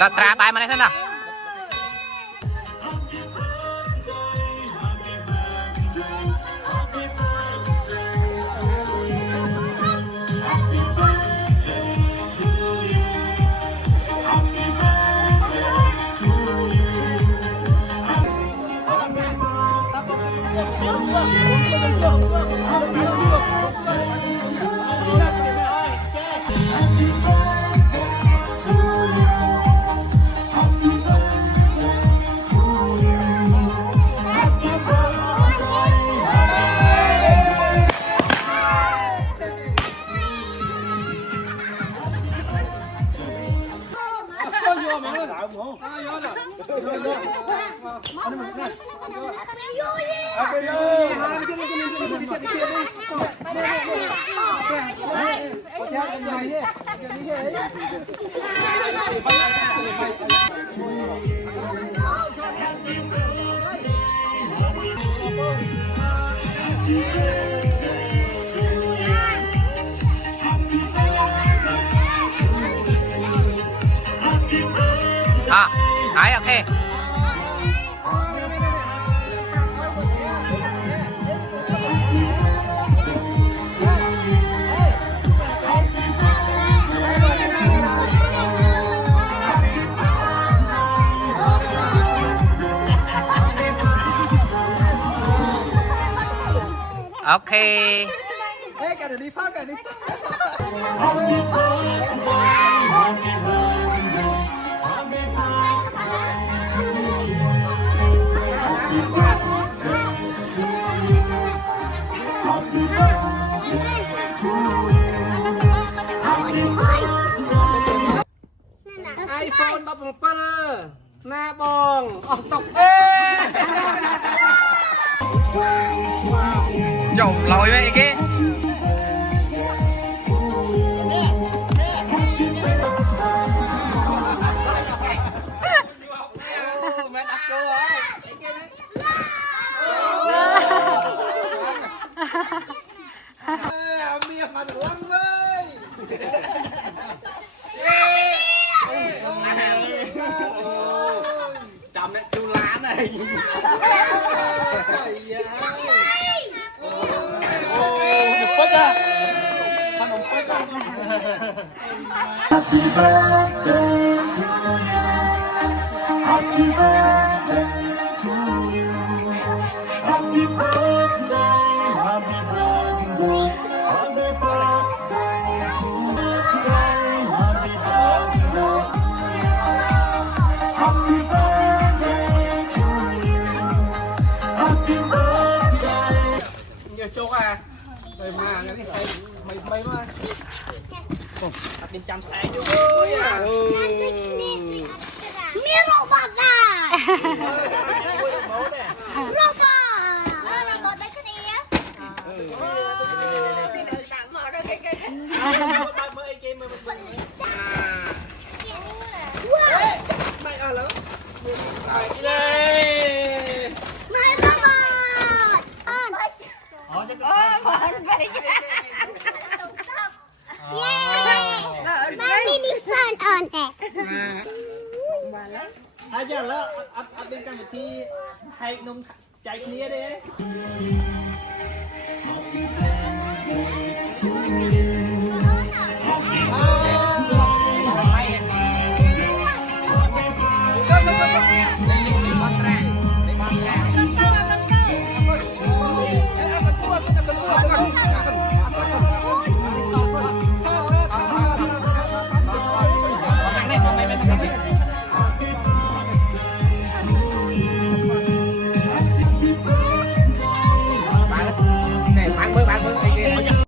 ตัดตราบายมาได้ท่านน่ะหายโอเคโอเคเฮ้ยกันเดี๋ยวนี้พักกันนี่iPhone 17หน้าบองออกตกจบลอยไหมไอ้เก้แม่ดักตัวเอาเมียมาถึงลังเลยจำเนี่ยดูร้านอะไรเป๊ะอะขนมเป๊ะอะ Happy birthday to you Happy birthday to you Happy birthday Happy birthday Happy birthday to you Happy birthday Happy birthday to you Happy birthday อย่าโจ๊กอ่ะไปมางั้นนี่ใครไม่มาเป็นจำสายอยู่มีโรบอทอ่ะโรบอทได้แค่นี้พี่เดินตามมาได้แค่นี้เมื่อไอ้เกมมันไม่เอาแล้วไม่โรบอทอ๋อจะก็ไปเย้มามินิซันอ่อนแอกมาแล้วอาจารย์แล้วอัพเป็นการที่ให้นมใจนี้เด้